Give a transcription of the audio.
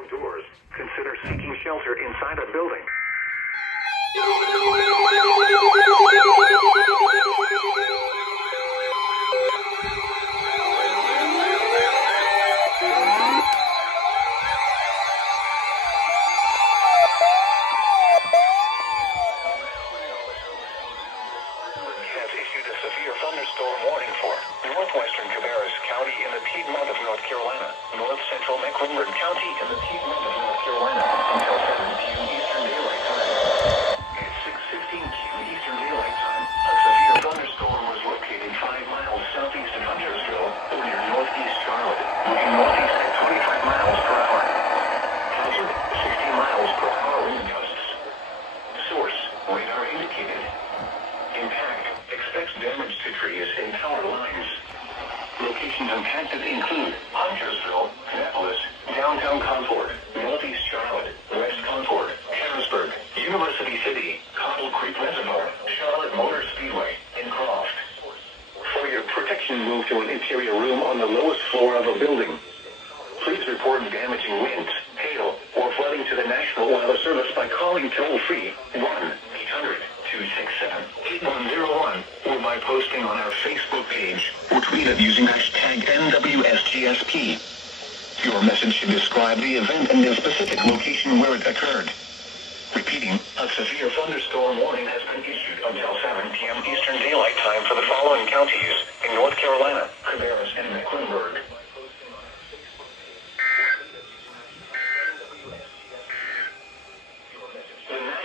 outdoors, consider seeking shelter inside a building. Has issued a severe thunderstorm warning for northwestern Cabarrus County in the Piedmont of North Carolina, north central Mecklenburg County in the Piedmont of North Carolina until 7 p.m. Eastern Daylight Time. At 6:15 p.m. Eastern Daylight Time, a severe thunderstorm was located 5 miles southeast of Huntersville, or near northeast Charlotte, moving northeast at 25 miles per hour. Hazard, 60 miles per hour wind gusts. Source, radar indicated. Impact, expects damage to trees and power lines. Locations impacted include Huntersville, Annapolis, downtown Concord, northeast Charlotte, west Concord, Harrisburg, University City, Cottle Creek Reservoir, Charlotte Motor Speedway, and Croft. For your protection, move to an interior room on the lowest floor of a building. Please report damaging winds, hail, or flooding to the National Weather Service by calling toll-free 1-800-267-8101 or by posting on our Facebook page or tweet it using hashtag NWSGSP. Your message should describe the event and the specific location where it occurred. Repeating, a severe thunderstorm warning has been issued until 7 p.m. Eastern Daylight Time for the following counties in North Carolina, Cabarrus, and Mecklenburg.